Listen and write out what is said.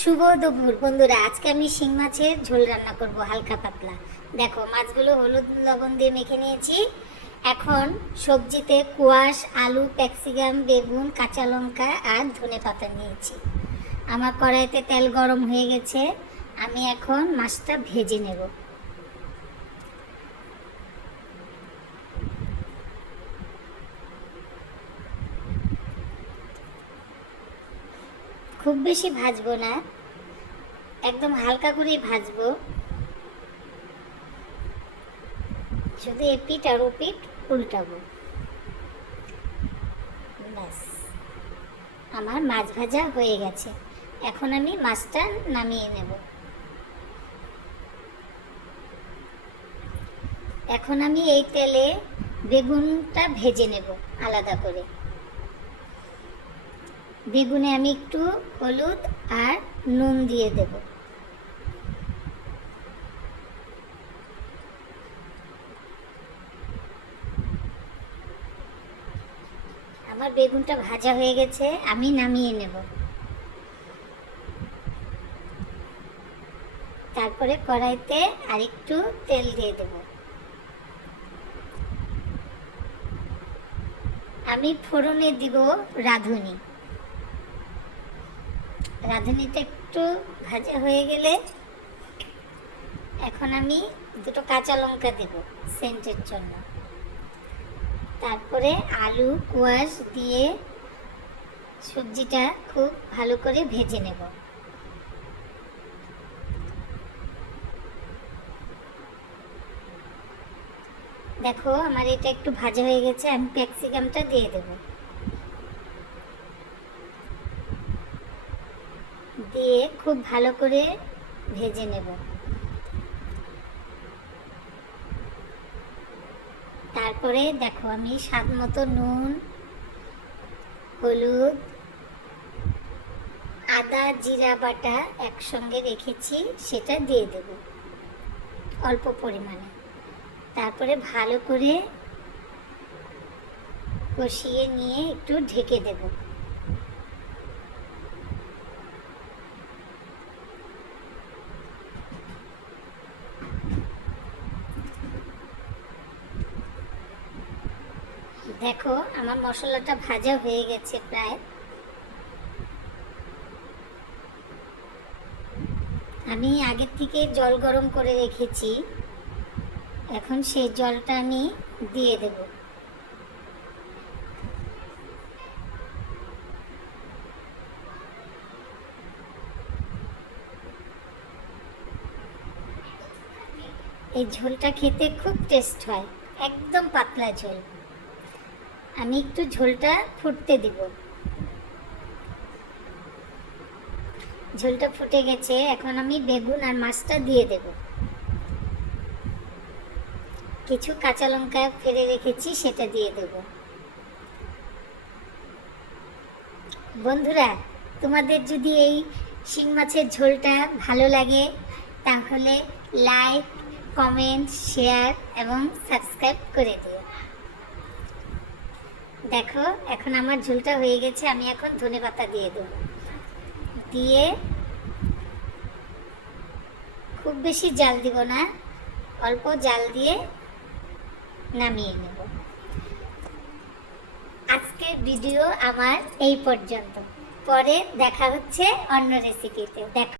শুভ দুপুর বন্ধুরা, আজকে আমি শিং মাছের ঝোল রান্না করব হালকা পাতলা। দেখো, মাছগুলো হলুদ লবণ দিয়ে মেখে নিয়েছি। এখন সবজিতে কোয়াশ, আলু, ক্যাপসিকাম, বেগুন, কাঁচা লঙ্কা আর ধনেপাতা নিয়েছি। আমার কড়াইতে তেল গরম হয়ে গেছে। আমি এখন মাছটা ভেজে নেব। খুব বেশি ভাজবো না, একদম হালকা করেই ভাজবো। শুধু এপিট আর ওপিট উল্টাবো। ব্যাস, আমার মাছ ভাজা হয়ে গেছে। এখন আমি মাছটা নামিয়ে নেব। এখন আমি এই তেলে বেগুনটা ভেজে নেব আলাদা করে। বেগুনে আমি একটু হলুদ আর নুন দিয়ে দেব। আমার বেগুনটা ভাজা হয়ে গেছে, আমি নামিয়ে নেব। তারপরে কড়াইতে আরেকটু তেল দিয়ে দেব। আমি ফোড়নে দিব রাঁধুনি। রাঁধুনিটা একটু ভাজা হয়ে গেলে এখন আমি দুটো কাঁচা লঙ্কা দেব সেন্টের জন্য। তারপরে আলু কোয়াশ দিয়ে সবজিটা খুব ভালো করে ভেজে নেব। দেখো, আমার এটা একটু ভাজা হয়ে গেছে, আমি ক্যাপসিকামটা দিয়ে দেব। দিয়ে খুব ভালো করে ভেজে নেব। তারপরে দেখো, আমি স্বাদ মতো নুন, হলুদ, আদা জিরা বাটা একসঙ্গে রেখেছি, সেটা দিয়ে দেব অল্প পরিমাণে। তারপরে ভালো করে কষিয়ে নিয়ে একটু ঢেকে দেব। দেখো, আমার মশলাটা ভাজা হয়ে গেছে প্রায়। আমি আগের থেকে জল গরম করে রেখেছি, এখন সেই জলটা আমি দিয়ে দেব। এই ঝোলটা খেতে খুব টেস্ট হয়, একদম পাতলা ঝোল। আমি একটু ঝোলটা ফুটতে দিব। ঝোলটা ফুটে গেছে, এখন আমি বেগুন আর মাছটা দিয়ে দেব। কিছু কাঁচা লঙ্কা ফেলে রেখেছি, সেটা দিয়ে দেব। বন্ধুরা, তোমাদের যদি এই শিং মাছের ঝোলটা ভালো লাগে তাহলে লাইক, কমেন্ট, শেয়ার এবং সাবস্ক্রাইব করে দিও। দেখো, এখন আমার ঝোলটা হয়ে গেছে, আমি এখন ধনেপাতা দিয়ে দেব। দিয়ে খুব বেশি জাল দিব না, অল্প জাল দিয়ে নামিয়ে নেব। আজকের ভিডিও আমার এই পর্যন্ত। পরে দেখা হচ্ছে অন্য রেসিপিতে। দেখো।